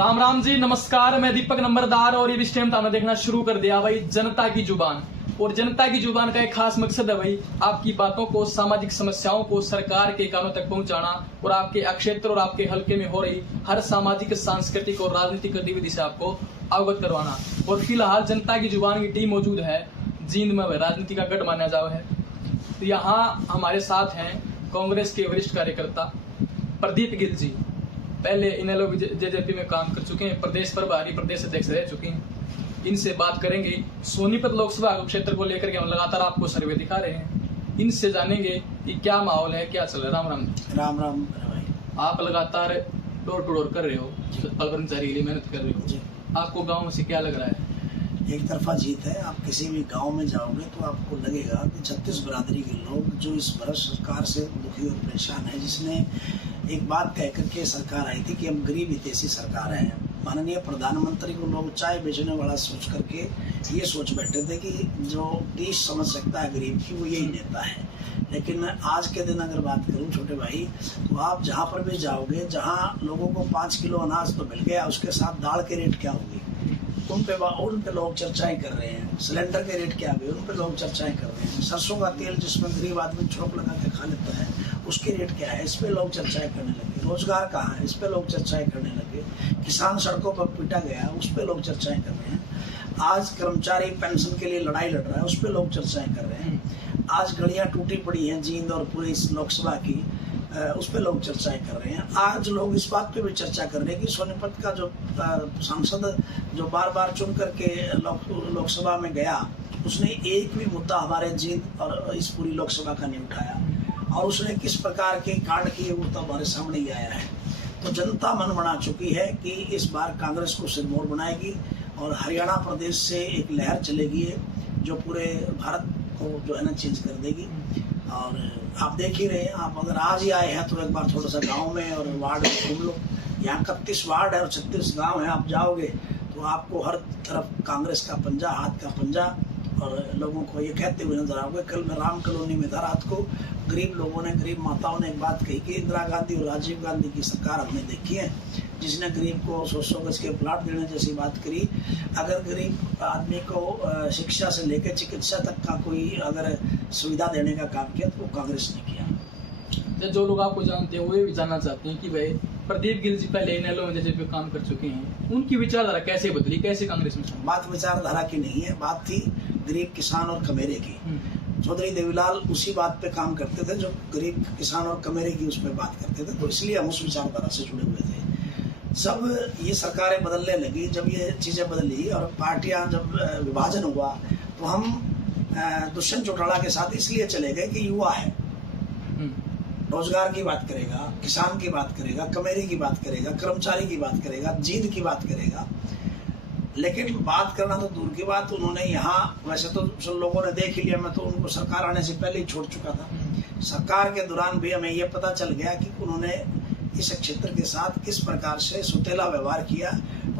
राम राम जी, नमस्कार। मैं दीपक नंबरदार और ये इस टाइम हमने देखना शुरू कर दिया भाई जनता की जुबान। और जनता की जुबान का एक खास मकसद है भाई आपकी बातों को, सामाजिक समस्याओं को सरकार के कानों तक पहुंचाना और आपके क्षेत्र और आपके हलके में हो रही हर सामाजिक, सांस्कृतिक और राजनीतिक गतिविधि से आपको अवगत करवाना। और फिलहाल जनता की जुबान की टीम मौजूद है जींद में, राजनीति का गढ़ माना जावा है। तो यहाँ हमारे साथ हैं कांग्रेस के वरिष्ठ कार्यकर्ता प्रदीप गिल जी। पहले इनेलो जेजेपी में काम कर चुके हैं, प्रदेश प्रभारी, प्रदेश अध्यक्ष रह चुके हैं। इनसे बात करेंगे सोनीपत लोकसभा क्षेत्र को लेकर के। हम लगातार आपको सर्वे दिखा रहे हैं, इनसे जानेंगे कि क्या माहौल है, क्या चल रहा है। राम राम। राम राम भाई। आप लगातार डोर टू डोर कर रहे हो, कर्मचारी के लिए मेहनत कर रहे हो, आपको गाँव में से क्या लग रहा है? एक तरफा जीत है। आप किसी भी गांव में जाओगे तो आपको लगेगा कि 36 बरादरी के लोग जो इस भ्रष्ट सरकार से दुखी और परेशान है, जिसने एक बात कह करके सरकार आई थी कि हम गरीब हितैषी सरकार है। माननीय प्रधानमंत्री को लोग चाय बेचने वाला सोच करके ये सोच बैठे थे कि जो टीस समझ सकता है गरीब की वो यही नेता है। लेकिन आज के दिन अगर बात करूं छोटे भाई, तो आप जहां पर भी जाओगे, जहां लोगों को 5 किलो अनाज तो मिल गया, उसके साथ दाल के रेट क्या होगी उन पे लोग चर्चाएं कर रहे हैं। सिलेंडर के रेट क्या हुए उन पे लोग चर्चाएं कर रहे हैं। सरसों का तेल जिसमें गरीब आदमी छोंक लगा के खा लेता है उसके रेट क्या है, इस पे लोग चर्चाएं करने लगे। रोजगार कहाँ है, इस पे लोग चर्चाएं करने लगे। किसान सड़कों पर पीटा गया, उस पे लोग चर्चाएं कर रहे हैं। आज कर्मचारी पेंशन के लिए लड़ाई लड़ रहा है, उस पे लोग चर्चाएं कर रहे हैं। आज गलियां टूटी पड़ी हैं जींद और पूरी इस लोकसभा की, उस पर लोग चर्चाएं कर रहे हैं। आज लोग इस बात पे भी चर्चा कर रहे हैं कि सोनीपत का जो सांसद जो बार बार चुन करके लोकसभा में गया, उसने एक भी मुद्दा हमारे जींद और इस पूरी लोकसभा का नहीं उठाया। और उसने किस प्रकार के कांड किए वो तो हमारे सामने ही आया है। तो जनता मन बना चुकी है कि इस बार कांग्रेस को सिरमौर बनाएगी और हरियाणा प्रदेश से एक लहर चलेगी जो पूरे भारत को जो है ना चेंज कर देगी। और आप देख ही रहे हैं, आप अगर आज ही आए हैं तो एक बार थोड़ा सा गांव में और वार्ड में घूम लो। यहाँ 31 वार्ड है और 36 गांव है। आप जाओगे तो आपको हर तरफ कांग्रेस का पंजा, हाथ का पंजा, और लोगों को ये कहते हुए नजर आओगे। कल मैं राम कॉलोनी में था, रात को गरीब लोगों ने, गरीब माताओं ने एक बात कही कि इंदिरा गांधी और राजीव गांधी की सरकार हमने देखी है, जिसने गरीब को 100 गज के प्लाट देने जैसी बात करी। अगर गरीब आदमी को शिक्षा से लेकर चिकित्सा तक का कोई अगर सुविधा देने का काम किया तो वो कांग्रेस ने किया। जो लोग आपको जानते हैं वो ये भी जानना चाहते हैं कि भाई प्रदीप गिल जी पहले इनेलो में जैसे काम कर चुके हैं, उनकी विचारधारा कैसे बदली, कैसे कांग्रेस में? बात विचारधारा की नहीं है, बात थी गरीब किसान और कमेरे की। चौधरी देवीलाल उसी बात पे काम करते थे जो गरीब किसान और कमेरे की, उस पर बात करते थे। तो इसलिए हम उस विचारधारा से जुड़े हुए थे। जब ये सरकारें बदलने लगी, जब ये चीज़ें बदली और पार्टियां जब विभाजन हुआ, तो हम दुष्यंत चौटाला के साथ इसलिए चले गए कि युवा है, रोजगार की बात करेगा, किसान की बात करेगा, कमेरी की बात करेगा, कर्मचारी की बात करेगा, जींद की बात करेगा। लेकिन बात करना तो दूर की बात, उन्होंने यहाँ, वैसे तो सब लोगों ने देख ही लिया, मैं तो उनको सरकार आने से पहले ही छोड़ चुका था। सरकार के दौरान भी हमें यह पता चल गया कि उन्होंने इस क्षेत्र के साथ किस प्रकार से सुतेला व्यवहार किया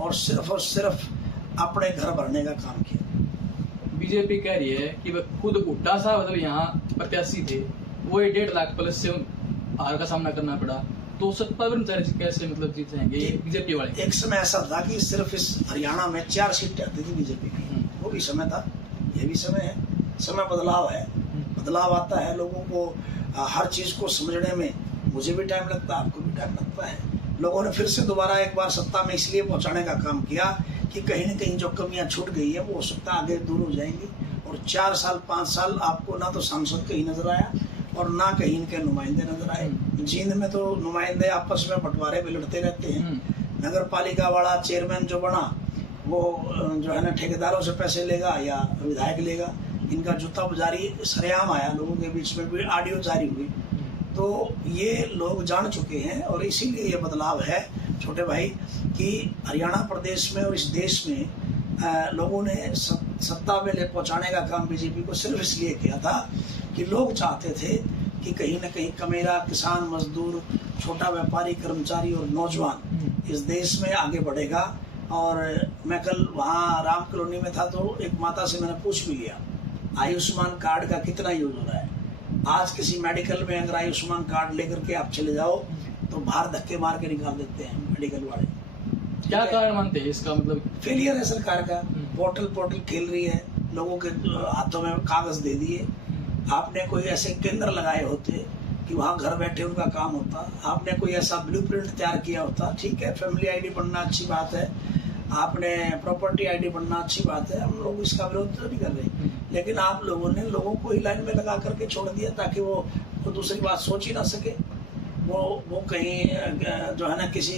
और सिर्फ अपने घर भरने का काम किया। बीजेपी कह रही है कि वह खुद उड्डा सा मतलब यहाँ प्रत्याशी थे, वो 1.5 लाख प्लस से हार का सामना करना पड़ा। तो 70 कैसे मतलब जीत जाएंगे बीजेपी वाले? एक समय ऐसा था कि सिर्फ इस हरियाणा में 4 सीटें आती थी बीजेपी की, वो भी समय था, ये भी समय है। समय बदलाव है, बदलाव आता है। लोगों को हर चीज को समझने में मुझे भी टाइम लगता है, आपको भी टाइम लगता है। लोगों ने फिर से दोबारा एक बार सत्ता में इसलिए पहुंचाने का काम किया कि कहीं न कहीं जो कमियां छूट गई है वो हो सकता है आगे दूर हो जाएंगी। और 4 साल 5 साल आपको ना तो सांसद कहीं नजर आया और ना कहीं इनके नुमाइंदे नजर आए। जींद में तो नुमाइंदे आपस में बंटवारे में लड़ते रहते हैं। नगर पालिका वाला चेयरमैन जो बना वो जो है ना ठेकेदारों से पैसे लेगा या विधायक लेगा। इनका जूता बाजारी सरेआम आया, लोगों के बीच में भी ऑडियो जारी हुई। तो ये लोग जान चुके हैं और इसीलिए ये बदलाव है छोटे भाई कि हरियाणा प्रदेश में और इस देश में लोगों ने सत्ता में ले पहुंचाने का काम बीजेपी को सिर्फ इसलिए किया था कि लोग चाहते थे कि कहीं न कहीं कमेरा, किसान, मजदूर, छोटा व्यापारी, कर्मचारी और नौजवान इस देश में आगे बढ़ेगा। और मैं कल वहाँ राम कॉलोनी में था तो एक माता से मैंने पूछ भी लिया आयुष्मान कार्ड का कितना यूज हो रहा है। आज किसी मेडिकल में अगर आयुष्मान कार्ड लेकर के आप चले जाओ तो बाहर धक्के मार के निकाल देते हैं मेडिकल वाले। क्या कारण मानते हैं इसका? मतलब फेलियर है सरकार का। पोर्टल खेल रही है, लोगों के हाथों में कागज दे दिए। आपने कोई ऐसे केंद्र लगाए होते कि वहाँ घर बैठे उनका काम होता, आपने कोई ऐसा ब्लूप्रिंट तैयार किया होता, ठीक है, फैमिली आईडी बनना अच्छी बात है, आपने प्रॉपर्टी आईडी बनना अच्छी बात है, हम लोग इसका विरोध तो नहीं कर रहे, लेकिन आप लोगों ने लोगों को ही लाइन में लगा करके छोड़ दिया ताकि वो दूसरी बात सोच ही ना सके। वो कहीं जो है ना किसी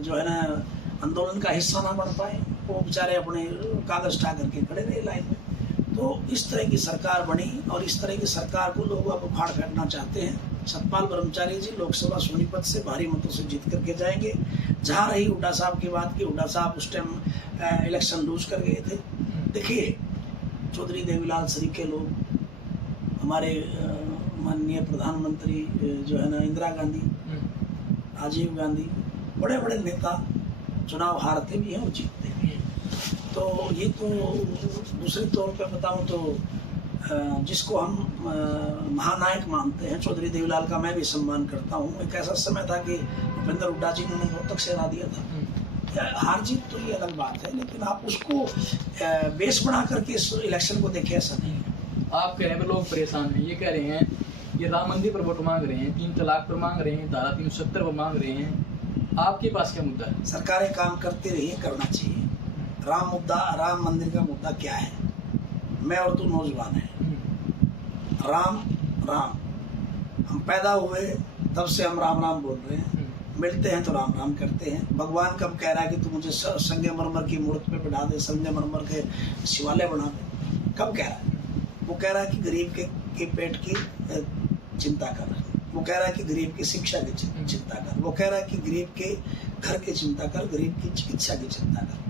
जो है ना आंदोलन का हिस्सा ना बन पाए, वो बेचारे अपने कागज उठा करके खड़े रहे लाइन में। तो इस तरह की सरकार बनी और इस तरह की सरकार को लोग अब उखाड़ फेंकना चाहते हैं। सतपाल ब्रह्मचारी जी लोकसभा सोनीपत से भारी मतों से जीत करके जाएंगे। जहां रही हुड्डा साहब की बात की, हुड्डा साहब उस टाइम इलेक्शन लूज कर गए थे। देखिए चौधरी देवीलाल सरीखे लोग, हमारे माननीय प्रधानमंत्री जो है ना इंदिरा गांधी, राजीव गांधी, बड़े बड़े नेता चुनाव हारते भी हैं और जीतते भी हैं। तो ये तो दूसरे तौर पे बताऊं तो जिसको हम महानायक मानते हैं, चौधरी देवीलाल का मैं भी सम्मान करता हूँ। एक ऐसा समय था कि भूपेंद्र हुड्डा जी ने बहुत तक से हरा दिया था। हार जीत तो ये अलग बात है, लेकिन आप उसको बेस बना करके इस इलेक्शन को देखें, ऐसा नहीं है। आप कह रहे हैं लोग परेशान हैं, ये कह रहे हैं ये राम मंदिर पर वोट मांग रहे हैं, 3 तलाक पर मांग रहे हैं, धारा 370 पर मांग रहे हैं, आपके पास क्या मुद्दा है? सरकारें काम करती रही है, करना चाहिए। राम मंदिर का मुद्दा क्या है? मैं और तू नौजवान है, राम हम पैदा हुए तब से हम राम राम बोल रहे हैं, मिलते हैं तो राम राम करते हैं। भगवान कब कह रहा है कि तू मुझे संगमरमर की मूर्ति पे बिठा दे, संगमरमर के शिवालय बना दे? कब कह रहा है? वो कह रहा है कि गरीब के पेट की चिंता कर, वो कह रहा है कि गरीब की शिक्षा की चिंता कर, वो कह रहा है कि गरीब के घर की चिंता कर, गरीब की चिकित्सा की चिंता कर।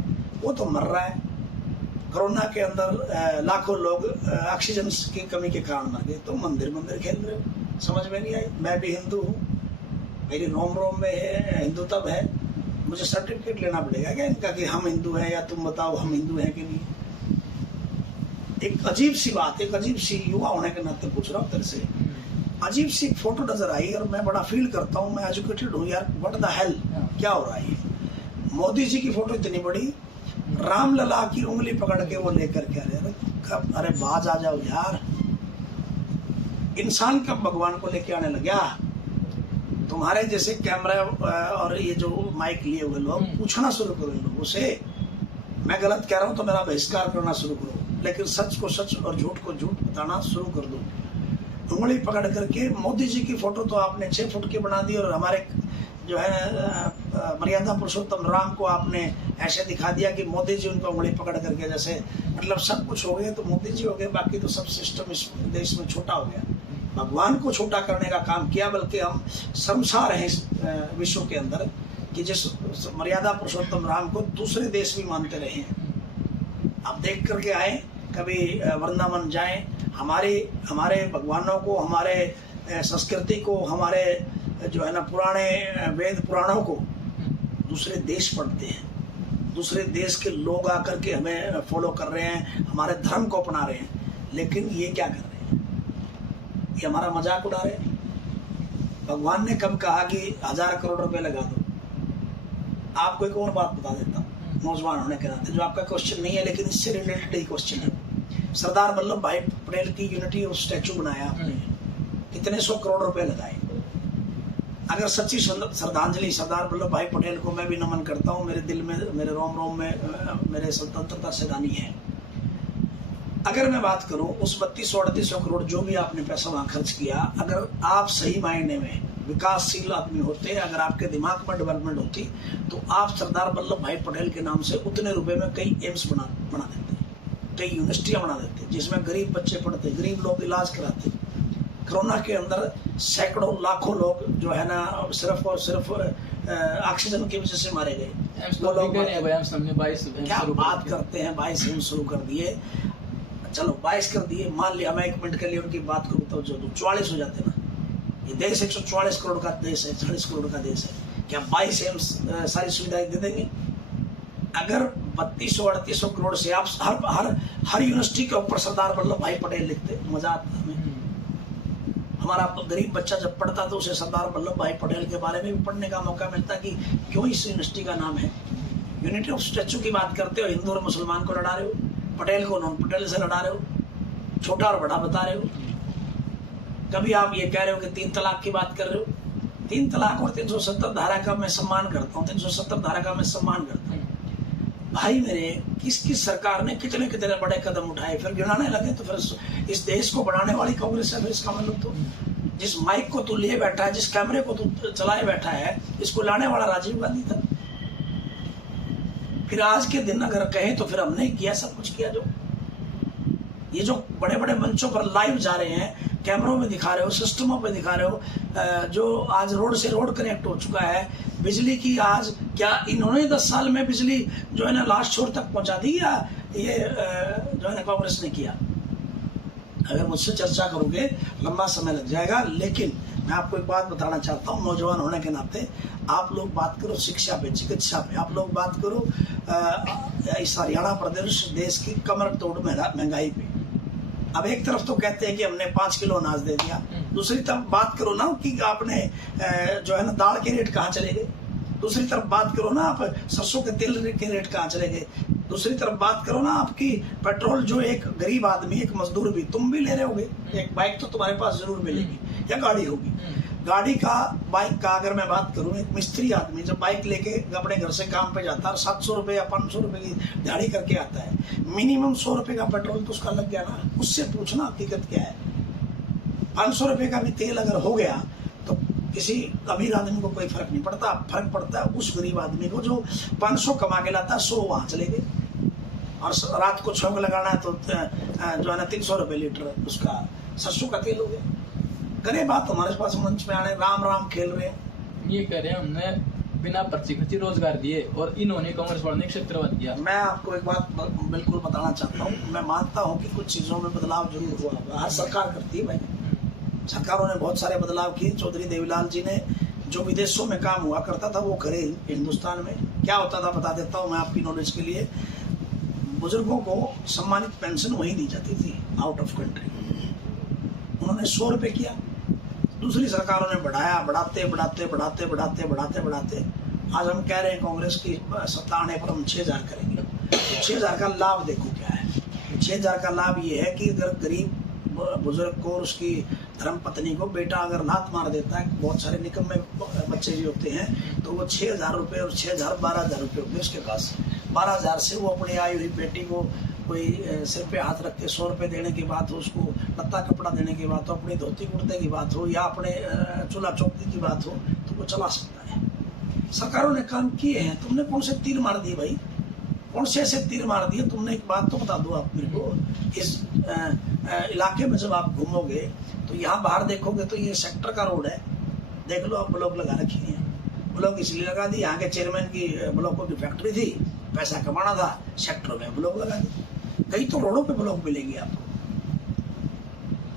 वो तो मर रहा है। कोरोना के अंदर लाखों लोग ऑक्सीजन की कमी के कारण मर गए, तो मंदिर खेल रहे हो, समझ में नहीं आई। मैं भी हिंदू हूँ, मेरी रोम में है हिंदू तब है, मुझे सर्टिफिकेट लेना पड़ेगा क्या इनका कि हम हिंदू हैं, या तुम बताओ हम हिंदू हैं कि नहीं? एक अजीब सी बात, एक अजीब सी युवा होने के नाते पूछ रहा हूँ तेरे से, अजीब सी फोटो नजर आई और मैं बड़ा फील करता हूँ, मैं एजुकेटेड हूँ यार, व्हाट द हेल क्या हो रहा है ये? मोदी जी की फोटो इतनी बड़ी, रामलला की उंगली पकड़ के वो लेकर के अरे बाज आ जाओ यार। इंसान कब भगवान को लेके आने लगा? तुम्हारे जैसे कैमरा और ये जो माइक लिए हुए लोग, पूछना शुरू करो इन लोगों से। मैं गलत कह रहा हूँ तो मेरा बहिष्कार करना शुरू करो, लेकिन सच को सच और झूठ को झूठ बताना शुरू कर दो। उंगली पकड़ करके मोदी जी की फोटो तो आपने 6 फुट की बना दी, और हमारे जो है मर्यादा पुरुषोत्तम राम को आपने ऐसे दिखा दिया कि मोदी जी उनको उंगली पकड़ करके, जैसे मतलब सब कुछ हो गया तो मोदी जी हो गए, बाकी तो सब सिस्टम इस देश में छोटा हो गया। भगवान को छोटा करने का काम किया, बल्कि हम शर्मसार हैं इस विश्व के अंदर कि जिस मर्यादा पुरुषोत्तम राम को दूसरे देश भी मानते रहे हैं। आप देख करके आए, कभी वृंदावन जाएं, हमारे भगवानों को, हमारे संस्कृति को, हमारे जो है ना पुराने वेद पुराणों को दूसरे देश पढ़ते हैं, दूसरे देश के लोग आकर के हमें फॉलो कर रहे हैं, हमारे धर्म को अपना रहे हैं। लेकिन ये क्या कर रहे हैं? ये हमारा मजाक उड़ा रहे हैं। भगवान ने कब कहा कि 1000 करोड़ रुपए लगा दो? आपको एक और बात बता देता हूँ नौजवान होने के नाते, जो आपका क्वेश्चन नहीं है लेकिन इससे रिलेटेड ही क्वेश्चन है। सरदार वल्लभ भाई पटेल की यूनिटी ऑफ स्टैचू बनाया आपने, कितने 100 करोड़ रुपए लगाए। अगर सच्ची श्रद्धांजलि सरदार वल्लभ भाई पटेल को मैं भी नमन करता हूँ, मेरे दिल में, मेरे रोम में मेरे स्वतंत्रता सेनानी है। अगर मैं बात करूं उस 3200-3800 करोड़ जो भी आपने पैसा वहां खर्च किया, अगर आप सही मायने में विकासशील आदमी होते, अगर आपके दिमाग में डेवलपमेंट होती, तो आप सरदार वल्लभ भाई पटेल के नाम से उतने रुपए में कई एम्स बना देते, कई यूनिवर्सिटियां बना देते, जिसमें गरीब बच्चे पढ़ते, गरीब लोग इलाज कराते। कोरोना के अंदर सैकड़ों लाखों लोग जो है ना सिर्फ और सिर्फ ऑक्सीजन की वजह से मारे गए। क्या बात करते हैं, 22 एम्स शुरू कर दिए, चलो 22 कर दिए, मान लिया मैं 1 मिनट के लिए उनकी बात करूँ तो जो 44 हो जाते ना। ये देश 144 करोड़ का देश है, 40 करोड़ का देश है, क्या 22 एम्स सारी सुविधाएं दे देंगे? अगर 3200-3800 करोड़ से आप हर यूनिवर्सिटी के ऊपर सरदार वल्लभ भाई पटेल लिखते, मजा आता हमें। हमारा गरीब बच्चा जब पढ़ता तो उसे सरदार वल्लभ भाई पटेल के बारे में भी पढ़ने का मौका मिलता कि क्यों इस यूनिवर्सिटी का नाम है। यूनिटी ऑफ स्टैचू की बात करते हो, हिंदू और मुसलमान को लड़ा रहे हो, पटेल को नॉन पटेल से लड़ा रहे हो, छोटा और बड़ा बता रहे हो। कभी आप ये कह रहे हो कि 3 तलाक की बात कर रहे हो। 3 तलाक और 370 धारा का मैं सम्मान करता हूँ, 370 धारा का मैं सम्मान करता हूँ। भाई मेरे, किस किस सरकार ने कितने कितने बड़े कदम उठाए, फिर गिनाने लगे तो फिर इस देश को बढ़ाने वाली कांग्रेस है। फिर इसका मतलब तो जिस माइक को तू लिए बैठा है, जिस कैमरे को तू चलाए बैठा है, इसको लाने वाला राजीव गांधी था। फिर आज के दिन अगर कहें तो फिर हमने किया, सब कुछ किया। जो ये जो बड़े बड़े मंचों पर लाइव जा रहे हैं, कैमरों में दिखा रहे हो, सिस्टमों पे दिखा रहे हो, जो आज रोड से रोड कनेक्ट हो चुका है, बिजली की आज क्या इन्होंने 10 साल में बिजली जो है ना लास्ट छोर तक पहुंचा दी, या ये जो है ना कांग्रेस ने किया? अगर मुझसे चर्चा करोगे लंबा समय लग जाएगा। लेकिन मैं आपको एक बात बताना चाहता हूँ, नौजवान होने के नाते आप लोग बात करो शिक्षा पे, चिकित्सा पे, आप लोग बात करो इस हरियाणा प्रदेश देश की कमर तोड़ महंगाई पे। अब एक तरफ तो कहते हैं कि हमने 5 किलो अनाज दे दिया, दूसरी तरफ बात करो ना कि आपने जो है ना दाल के रेट कहाँ चले गए, दूसरी तरफ बात करो ना आप सरसों के तेल के रेट कहाँ चले गए, दूसरी तरफ बात करो ना आपकी पेट्रोल जो एक गरीब आदमी, एक मजदूर भी, तुम भी ले रहे होगे, एक बाइक तो तुम्हारे पास जरूर मिलेगी या गाड़ी होगी। गाड़ी का, बाइक का अगर मैं बात करूं, एक मिस्त्री आदमी जब बाइक लेके अपने घर से काम पे जाता है, 700 रुपये या 500 रुपये की दिहाड़ी करके आता है, मिनिमम 100 रुपये का पेट्रोल तो उसका लग गया ना। उससे पूछना हकीकत क्या है। 500 रुपये का भी तेल अगर हो गया तो किसी अमीर आदमी को कोई फर्क नहीं पड़ता। फर्क पड़ता है उस गरीब आदमी को जो 500 कमा के लाता है, 100 वहां चले गए, और रात को छौंक लगाना है तो जो है ना 300 रुपये लीटर उसका सरसों का तेल हो गया। करे बात हमारे पास मंच में आने, राम राम खेल रहे हैं। ये कह रहे हैं हमने बिना पर्ची खर्ची रोजगार दिए और इन्होंने कांग्रेस वालों ने क्षेत्रवाद किया। मैं आपको एक बात बिल्कुल बताना चाहता हूँ, मैं मानता हूँ कि कुछ चीजों में बदलाव जरूर हुआ होगा, हर सरकार करती है भाई। सरकारों ने बहुत सारे बदलाव किए। चौधरी देवीलाल जी ने जो विदेशों में काम हुआ करता था वो करे हिंदुस्तान में। क्या होता था बता देता हूँ मैं आपकी नॉलेज के लिए। बुजुर्गों को सम्मानित पेंशन वहीं दी जाती थी आउट ऑफ कंट्री, उन्होंने 100 रुपये किया। दूसरी सरकारों ने बढ़ाया, बढ़ाते बढ़ाते बढ़ाते बढ़ाते बढ़ाते बढ़ाते आज हम कह रहे हैं कांग्रेस की सत्ता आने पर हम 6000 करेंगे। तो 6000 का लाभ देखो क्या है। 6000 का लाभ ये है कि अगर गरीब बुजुर्ग को और उसकी धर्म पत्नी को बेटा अगर लात मार देता है, बहुत सारे निकम्मे बच्चे भी होते हैं, तो वो 6000 रुपये और 6000 12,000 रुपये होंगे उसके पास। 12,000 से वो अपनी आई हुई बेटी को कोई सिर पे हाथ रख के 100 रुपये देने की बात हो, उसको लत्ता कपड़ा देने की बात हो, अपनी धोती कुर्ते की बात हो, या अपने चूल्हा चौकी की बात हो, तो वो चला सकता है। सरकारों ने काम किए हैं। तुमने कौन से तीर मार दिए भाई, कौन से ऐसे तीर मार दिए? तुमने एक बात तो बता दो आप मेरे को। इस इलाके में जब आप घूमोगे तो यहाँ बाहर देखोगे तो ये सेक्टर का रोड है, देख लो आप, ब्लॉक लगा रखी है। ब्लॉक इसलिए लगा दी, यहाँ के चेयरमैन की ब्लॉकों की फैक्ट्री थी, पैसा कमाना था, सेक्टर में ब्लॉक लगा दी। कई तो रोडों पे ब्लॉक मिलेंगे आपको।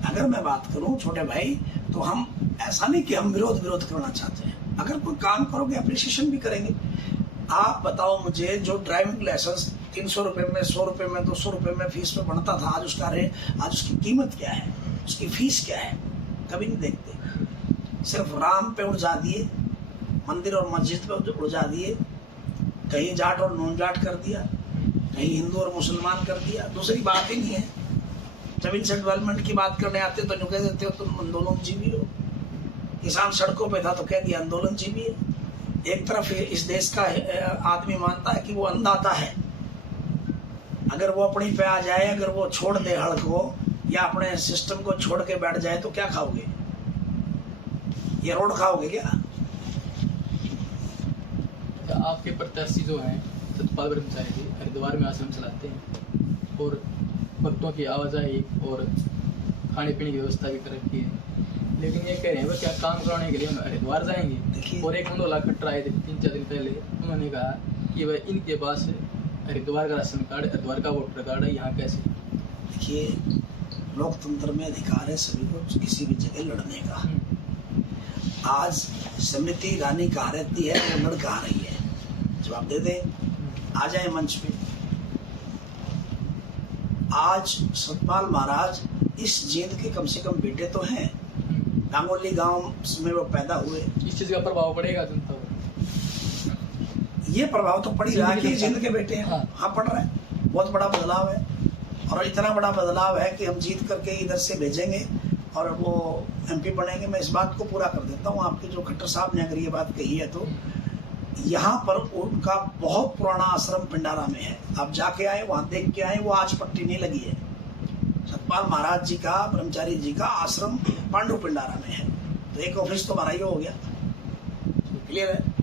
अगर मैं बात करूं छोटे भाई, तो हम ऐसा नहीं कि हम विरोध करना चाहते हैं। अगर कोई काम करोगे अप्रिसिएशन भी करेंगे। आप बताओ मुझे, जो ड्राइविंग लाइसेंस 300 रुपये में, 100 रुपये में, 200 रुपये में फीस में बनता था, आज उसका रेट, आज उसकी कीमत क्या है, उसकी फीस क्या है, कभी नहीं देखते। सिर्फ राम पे उड़ जा दिए, मंदिर और मस्जिद पे उड़ जा दिए, कहीं जाट और नॉन जाट कर दिया, कहीं हिंदू और मुसलमान कर दिया। दूसरी बात ही नहीं है। जब इनसे डेवलपमेंट की बात करने आते तो कह देते हो तुम आंदोलन जीवी हो। किसान सड़कों पे था तो कह दिया आंदोलन जीवी है। एक तरफ इस देश का आदमी मानता है कि वो अन्नदाता है। अगर वो अपनी पे आ जाए, अगर वो छोड़ दे हड़ को या अपने सिस्टम को छोड़ के बैठ जाए तो क्या खाओगे? ये रोड खाओगे क्या? आपके प्रत्याशी जो हैं सतपाल ब्रह्मचारी जी हरिद्वार में आश्रम चलाते हैं और भक्तों की आवाजाही और खाने पीने की व्यवस्था भी कर रखी है, लेकिन ये कह रहे हैं क्या काम कराने के लिए हम हरिद्वार जाएंगे। और एक मंडोला खट्टर आए थे 3-4 दिन पहले, उन्होंने कहा कि भाई इनके पास हरिद्वार का राशन कार्ड, हरिद्वार का वोटर कार्ड है, यहाँ कैसे? देखिए, लोकतंत्र में अधिकार है सभी को किसी भी जगह लड़ने का। आज स्मृति ईरानी कहा रहती है, वो लड़ कहा रही है, जवाब दे दे, आ जाए मंच पे। आज सतपाल महाराज इस जींद के कम से कम बेटे तो हैं। गांगोली गांव में वो पैदा हुए। इस चीज का प्रभाव पड़ेगा जनता पर। ये प्रभाव तो पड़ ही रहा है कि जिंद के बेटे हैं। हाँ। हाँ पड़ रहा है, बहुत बड़ा बदलाव है। और इतना बड़ा बदलाव है कि हम जीत करके इधर से भेजेंगे और वो MP बनेंगे। मैं इस बात को पूरा कर देता हूँ। आपके जो खट्टर साहब ने अगर ये बात कही है तो यहाँ पर उनका बहुत पुराना आश्रम पिंडारा में है। आप जाके आए, वहाँ देख के आए, वो आज पट्टी नहीं लगी है। सतपाल महाराज जी का, ब्रह्मचारी जी का आश्रम पांडु पिंडारा में है। तो एक ऑफिस तो हमारा ही हो गया, क्लियर है।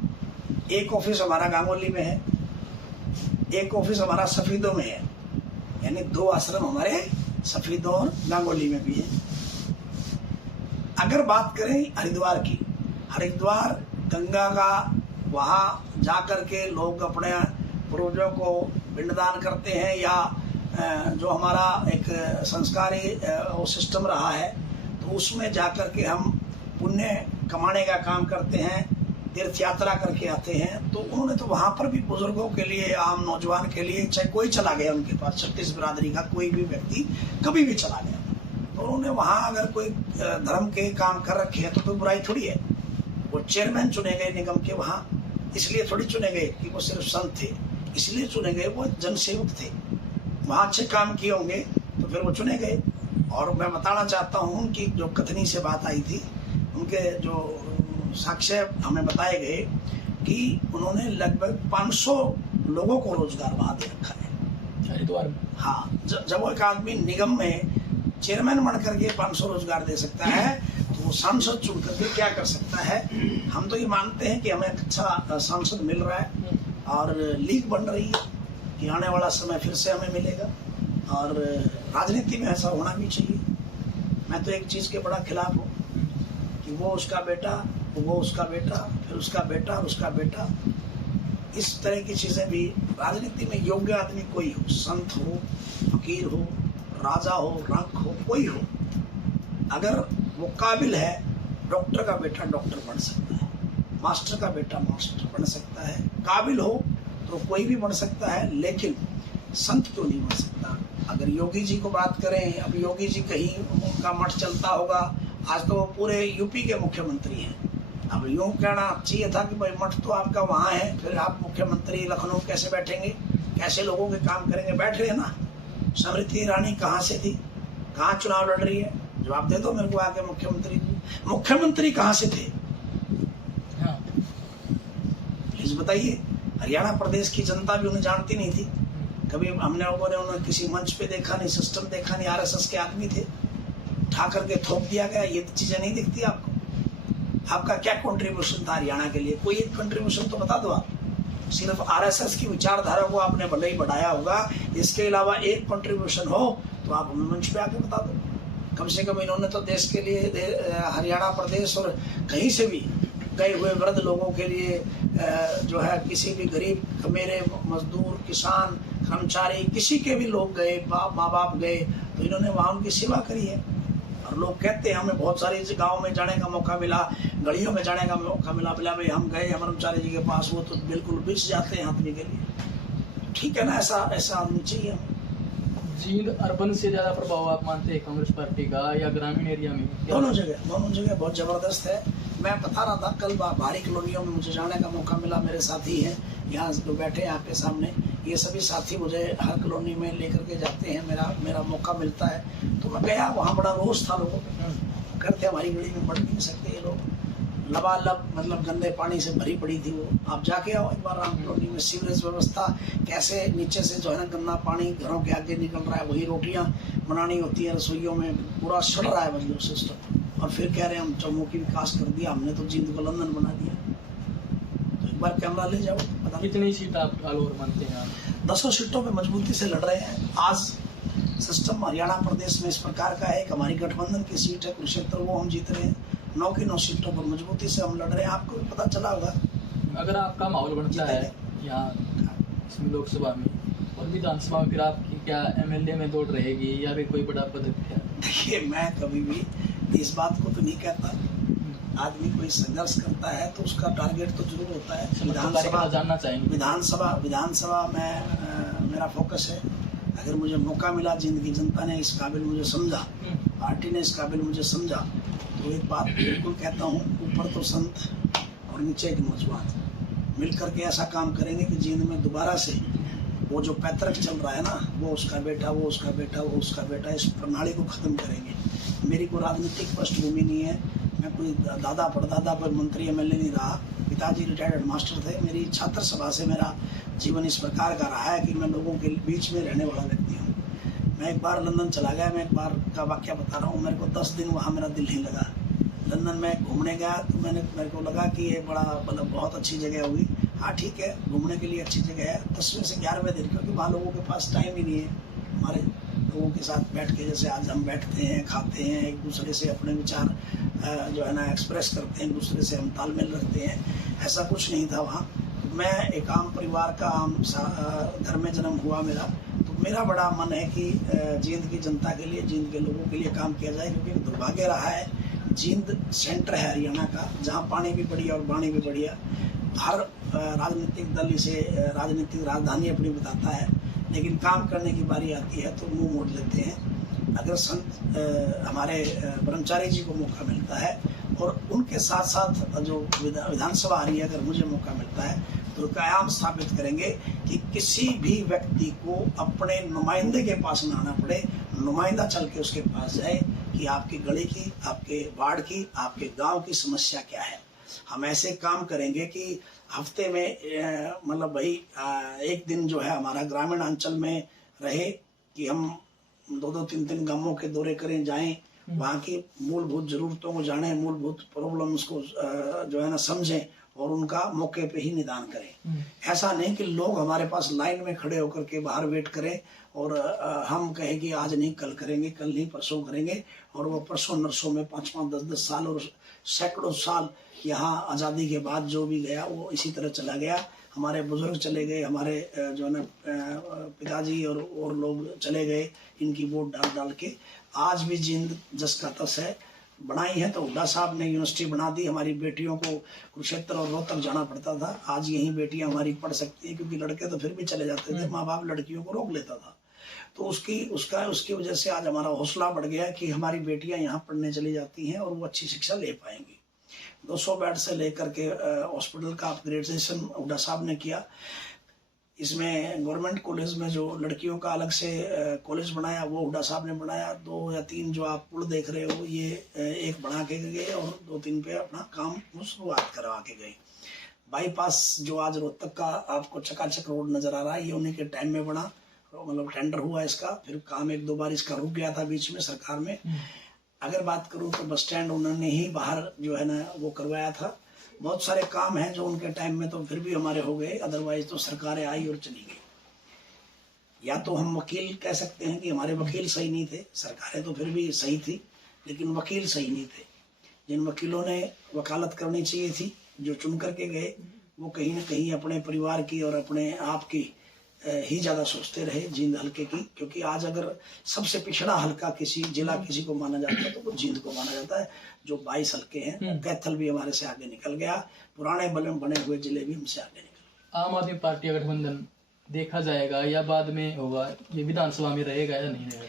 एक ऑफिस हमारा गांगोली में है, एक ऑफिस हमारा सफीदों में है, यानी 2 आश्रम हमारे सफीदों और गांगोली में भी है। अगर बात करें हरिद्वार की, हरिद्वार गंगा का, वहाँ जाकर के लोग अपने पूर्वजों को पिंडदान करते हैं, या जो हमारा एक संस्कारी वो सिस्टम रहा है, तो उसमें जाकर के हम पुण्य कमाने का काम करते हैं, तीर्थ यात्रा करके आते हैं। तो उन्होंने तो वहाँ पर भी बुजुर्गों के लिए, आम नौजवान के लिए, चाहे कोई चला गया उनके पास, 36 बिरादरी का कोई भी व्यक्ति कभी भी चला गया, तो उन्होंने वहाँ अगर कोई धर्म के काम कर रखे हैं तो कोई बुराई थोड़ी है। वो चेयरमैन चुने गए निगम के, वहाँ इसलिए थोड़ी चुने गए कि वो सिर्फ संत थे, इसलिए चुने गए, वो जनसेवक थे, वहाँ अच्छे काम किए होंगे तो फिर वो चुने गए। और मैं बताना चाहता हूँ, उनकी जो कथनी से बात आई थी, उनके जो साक्ष्य हमें बताए गए कि उन्होंने लगभग 500 लोगों को रोजगार वहाँ दे रखा है हरिद्वार में। हाँ, जब वो एक आदमी निगम में चेयरमैन बन करके 500 रोजगार दे सकता है, तो वो सांसद चुन करके क्या कर सकता है। हम तो ये मानते हैं कि हमें अच्छा सांसद मिल रहा है और लीग बन रही है कि आने वाला समय फिर से हमें मिलेगा, और राजनीति में ऐसा होना भी चाहिए। मैं तो एक चीज़ के बड़ा खिलाफ हूँ कि वो उसका बेटा, वो उसका बेटा, फिर उसका बेटा, उसका बेटा, इस तरह की चीज़ें भी राजनीति में योग्य आदमी कोई हो, संत हो, फकीर हो, राजा हो, रंक हो, कोई हो, अगर वो काबिल है, डॉक्टर का बेटा डॉक्टर बन सकता है, मास्टर का बेटा मास्टर बन सकता है, काबिल हो तो कोई भी बन सकता है, लेकिन संत क्यों नहीं बन सकता। अगर योगी जी को बात करें, अब योगी जी कहीं उनका मठ चलता होगा, आज तो वो पूरे यूपी के मुख्यमंत्री हैं। अब यूँ कहना चाहिए था कि भाई मठ तो आपका वहाँ है, फिर आप मुख्यमंत्री लखनऊ कैसे बैठेंगे, कैसे लोगों के काम करेंगे। बैठ रहे हैं ना। स्मृति ईरानी कहाँ से थी, कहाँ चुनाव लड़ रही है, जवाब दे दो मेरे को आके। मुख्यमंत्री कहाँ से थे, हाँ। प्लीज बताइए। हरियाणा प्रदेश की जनता भी उन्हें जानती नहीं थी कभी। हमने लोगों ने उन्हें किसी मंच पे देखा नहीं, सिस्टम देखा नहीं। RSS के आदमी थे, उठा करके थोप दिया गया। ये चीजें नहीं दिखती आपको। आपका क्या कंट्रीब्यूशन था हरियाणा के लिए, कोई एक कंट्रीब्यूशन तो बता दो आप। सिर्फ RSS की विचारधारा को आपने भले ही बढ़ाया होगा, इसके अलावा एक कंट्रीब्यूशन हो तो आप हमें मंच पे आके बता दो। कम से कम इन्होंने तो देश के लिए, हरियाणा प्रदेश और कहीं से भी गए हुए वृद्ध लोगों के लिए, जो है किसी भी गरीब मेरे मजदूर, किसान, कर्मचारी, किसी के भी लोग गए, माँ बाप गए, तो इन्होंने वहाँ उनकी सेवा करी है। और लोग कहते हैं हमें बहुत सारे गांव में जाने का मौका मिला, गलियों में जाने का मौका मिला, बोला भाई हम गए ब्रह्मचारी जी के पास, वो तो बिल्कुल बिछ जाते हैं आदमी के लिए। ठीक है ना, ऐसा आदमी चाहिए हमें। जींद अर्बन से ज्यादा प्रभाव आप मानते हैं कांग्रेस पार्टी का, या ग्रामीण एरिया में? दोनों जगह बहुत जबरदस्त है। मैं बता रहा था कल, बाहरी कॉलोनियों में मुझे जाने का मौका मिला। मेरे साथी हैं यहाँ जो बैठे हैं आपके सामने, ये सभी साथी मुझे हर कॉलोनी में लेकर के जाते हैं। मेरा मौका मिलता है तो मैं गया। वहाँ बड़ा रोष था लोगों पे, कहते हमारी गली में बढ़ नहीं सकते ये लोग, लबालब मतलब गंदे पानी से भरी पड़ी थी वो। आप जाके आओ एक बार राम कॉलोनी में, सीवरेज व्यवस्था कैसे नीचे से जो है ना गंदा पानी घरों के आगे निकल रहा है, वही रोटियां बनानी होती है रसोइयों में, पूरा सड़ रहा है मतलब सिस्टम। और फिर कह रहे हैं हम जम्मू की विकास कर दिया हमने, तो जींद को लंदन बना दिया। तो एक बार कैमरा ले जाओ, पता कितनी सीट आप आलोर मानते हैं? 10 सीटों पे मजबूती से लड़ रहे हैं। आज सिस्टम हरियाणा प्रदेश में इस प्रकार का है कि हमारी गठबंधन की सीट है कुरुक्षेत्र, वो हम जीत रहे हैं। 9 की 9 सीटों पर मजबूती से हम लड़ रहे हैं। आपको भी पता चला होगा। अगर आपका माहौल बनता है यहाँ इसमें लोकसभा में और विधानसभा में, फिर आपकी क्या MLA में दौड़ रहेगी या फिर कोई बड़ा पद है? देखिए, मैं कभी भी इस बात को तो नहीं कहता। आदमी कोई संघर्ष करता है तो उसका टारगेट तो जरूर होता है। विधानसभा जानना चाहेंगे? विधानसभा में मेरा फोकस है। अगर मुझे मौका मिला, जिंदगी जनता ने इस काबिल मुझे समझा, पार्टी ने इस काबिल मुझे समझा, तो एक बात बिल्कुल कहता हूँ, ऊपर तो संत और नीचे के नौजवान। मिल करके ऐसा काम करेंगे कि जींद में दोबारा से वो जो पैतृक चल रहा है ना, वो उसका बेटा, वो उसका बेटा, वो उसका बेटा, इस प्रणाली को ख़त्म करेंगे। मेरी कोई राजनीतिक पृष्ठभूमि नहीं है, मैं कोई दादा परदादा पर मंत्री MLA नहीं रहा। पिताजी रिटायर्ड मास्टर थे। मेरी छात्र सभा से मेरा जीवन इस प्रकार का रहा है कि मैं लोगों के बीच में रहने वाला व्यक्ति हूँ। मैं एक बार लंदन चला गया, मैं एक बार का वाक़या बता रहा हूँ। मेरे को 10 दिन वहाँ मेरा दिल नहीं लगा। लंदन में घूमने गया तो मेरे को लगा कि ये बड़ा मतलब बहुत अच्छी जगह होगी। हाँ ठीक है, घूमने के लिए अच्छी जगह है 10वें से 11वें दिन, क्योंकि वहाँ लोगों के पास टाइम ही नहीं है हमारे लोगों के साथ बैठ के, जैसे आज हम बैठते हैं, खाते हैं, एक दूसरे से अपने विचार जो है ना एक्सप्रेस करते हैं, एक दूसरे से हम तालमेल रखते हैं। ऐसा कुछ नहीं था वहाँ। तो मैं एक आम परिवार का आम घर में जन्म हुआ मेरा, तो मेरा बड़ा मन है कि जींद की जनता के लिए, जींद के लोगों के लिए काम किया जाए, क्योंकि दुर्भाग्य रहा है जींद सेंटर है हरियाणा का, जहाँ पानी भी बढ़िया और वाणी भी बढ़िया। हर राजनीतिक दल इसे राजनीतिक राजधानी अपनी बताता है, लेकिन काम करने की बारी आती है तो मुंह मोड़ लेते हैं। अगर संत हमारे ब्रह्मचारी जी को मौका मिलता है और उनके साथ साथ जो विधानसभा आ रही है, अगर मुझे मौका मिलता है तो कायम स्थापित करेंगे कि किसी भी व्यक्ति को अपने नुमाइंदे के पास ना आना पड़े, नुमाइंदा चल के उसके पास जाए कि आपकी गली की, आपके वार्ड की, आपके गांव की समस्या क्या है। हम ऐसे काम करेंगे कि हफ्ते में मतलब भाई एक दिन जो है हमारा ग्रामीण अंचल में रहे कि हम 2-2, 3-3 गांवों के दौरे करें, जाएं, वहाँ की मूलभूत जरूरतों को जानें, मूलभूत प्रॉब्लम्स को जो है ना समझें और उनका मौके पे ही निदान करें। ऐसा नहीं कि लोग हमारे पास लाइन में खड़े होकर के बाहर वेट करें और हम कहें कि आज नहीं कल करेंगे, कल नहीं परसों करेंगे, और वो परसों नरसों में 5-5, 10-10 साल और सैकड़ों साल यहाँ आज़ादी के बाद जो भी गया वो इसी तरह चला गया। हमारे बुजुर्ग चले गए, हमारे जो है ना पिताजी और लोग चले गए इनकी वोट डाल डाल के। आज भी जींद जस का तस है। बनाई है तो हुड्डा साहब ने यूनिवर्सिटी बना दी। हमारी बेटियों को कुरुक्षेत्र और रोहतक जाना पड़ता था, आज यहीं बेटियां हमारी पढ़ सकती हैं, क्योंकि लड़के तो फिर भी चले जाते थे, माँ बाप लड़कियों को रोक लेता था। तो उसकी वजह से आज हमारा हौसला बढ़ गया कि हमारी बेटियां यहाँ पढ़ने चली जाती हैं और वो अच्छी शिक्षा ले पाएंगी। 200 बेड से लेकर के हॉस्पिटल का अपग्रेडेशन हुड्डा साहब ने किया। इसमें गवर्नमेंट कॉलेज में जो लड़कियों का अलग से कॉलेज बनाया वो हुड्डा साहब ने बनाया। 2 या 3 जो आप पुल देख रहे हो ये एक बना के गए और 2-3 पे अपना काम शुरुआत करवा के गए। बाईपास जो आज रोहतक का आपको चकाचक रोड नजर आ रहा है, ये उन्हीं के टाइम में बना, मतलब टेंडर हुआ इसका, फिर काम 1-2 बार इसका रुक गया था बीच में सरकार में। अगर बात करूं तो बस स्टैंड उन्होंने ही बाहर जो है ना वो करवाया था। बहुत सारे काम हैं जो उनके टाइम में तो फिर भी हमारे हो गए, अदरवाइज तो सरकारें आई और चली गई। या तो हम वकील कह सकते हैं कि हमारे वकील सही नहीं थे, सरकारें तो फिर भी सही थी लेकिन वकील सही नहीं थे। जिन वकीलों ने वकालत करनी चाहिए थी, जो चुन करके गए, वो कहीं ना कहीं अपने परिवार की और अपने आप की ही ज़्यादा सोचते रहे जींद हल्के की। क्योंकि आज अगर सबसे पिछड़ा हल्का किसी जिला किसी को माना जाता है तो वो जींद को माना जाता है, जो 22 हल्के हैं। कैथल भी हमारे से आगे निकल गया, पुराने बने हुए जिले भी हमसे आगे निकल गए। आम आदमी पार्टी का गठबंधन देखा जाएगा या बाद में होगा, ये विधानसभा में रहेगा या नहीं रहेगा,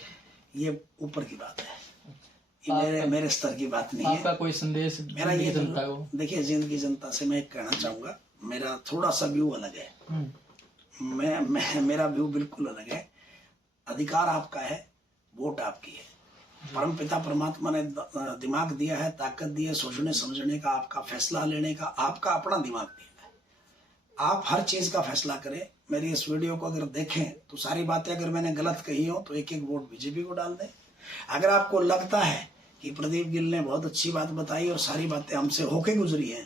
ये ऊपर की बात है, ये मेरे स्तर की बात नहीं है। आपका कोई संदेश मेरा ये जनता को? देखिए, जींद की जनता से मैं कहना चाहूँगा, मेरा थोड़ा सा व्यू अलग है। मेरा व्यू बिल्कुल अलग है। अधिकार आपका है, वोट आपकी है। परमपिता परमात्मा ने दिमाग दिया है, ताकत दी है, सोचने समझने का, आपका फैसला लेने का आपका अपना दिमाग दिया है। आप हर चीज का फैसला करें। मेरी इस वीडियो को अगर देखें तो सारी बातें अगर मैंने गलत कही हो तो 1-1 वोट बीजेपी को डाल दें। अगर आपको लगता है कि प्रदीप गिल ने बहुत अच्छी बात बताई और सारी बातें हमसे होके गुजरी हैं,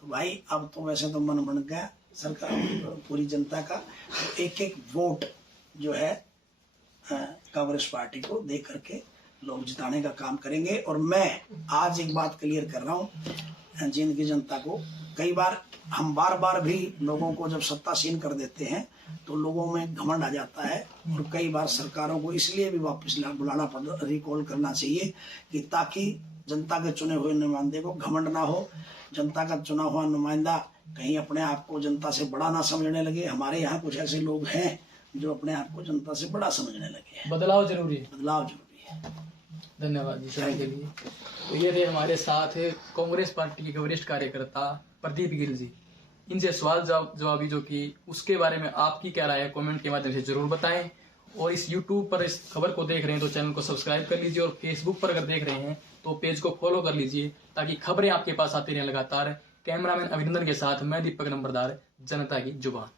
तो भाई अब तो वैसे तो मन बन गया सरकार पूरी जनता का, तो 1-1 वोट जो है कांग्रेस पार्टी को दे करके लोग जिताने का काम करेंगे। और मैं आज एक बात क्लियर कर रहा हूँ जींद की जनता को, कई बार हम बार भी लोगों को जब सत्तासीन कर देते हैं तो लोगों में घमंड आ जाता है, और कई बार सरकारों को इसलिए भी वापस बुलाना पड़ता, रिकॉल करना चाहिए कि ताकि जनता के चुने हुए नुमाइंदे को घमंड ना हो, जनता का चुना हुआ नुमाइंदा कहीं अपने आप को जनता से बड़ा ना समझने लगे। हमारे यहाँ कुछ ऐसे लोग हैं जो अपने आप को जनता से बड़ा समझने लगे। बदलाव जरूरी है, बदलाव जरूरी है। धन्यवाद जी सर के लिए। तो ये थे हमारे साथ कांग्रेस पार्टी के वरिष्ठ कार्यकर्ता प्रदीप गिल जी। इनसे सवाल जवाबी जो कि उसके बारे में आपकी क्या राय है कमेंट के माध्यम से जरूर बताएं। और इस यूट्यूब पर इस खबर को देख रहे हैं तो चैनल को सब्सक्राइब कर लीजिए, और फेसबुक पर अगर देख रहे हैं तो पेज को फॉलो कर लीजिए ताकि खबरें आपके पास आती रहें लगातार। कैमरामैन अभिनंदन के साथ मैं दीपक नंबरदार, जनता की जुबान।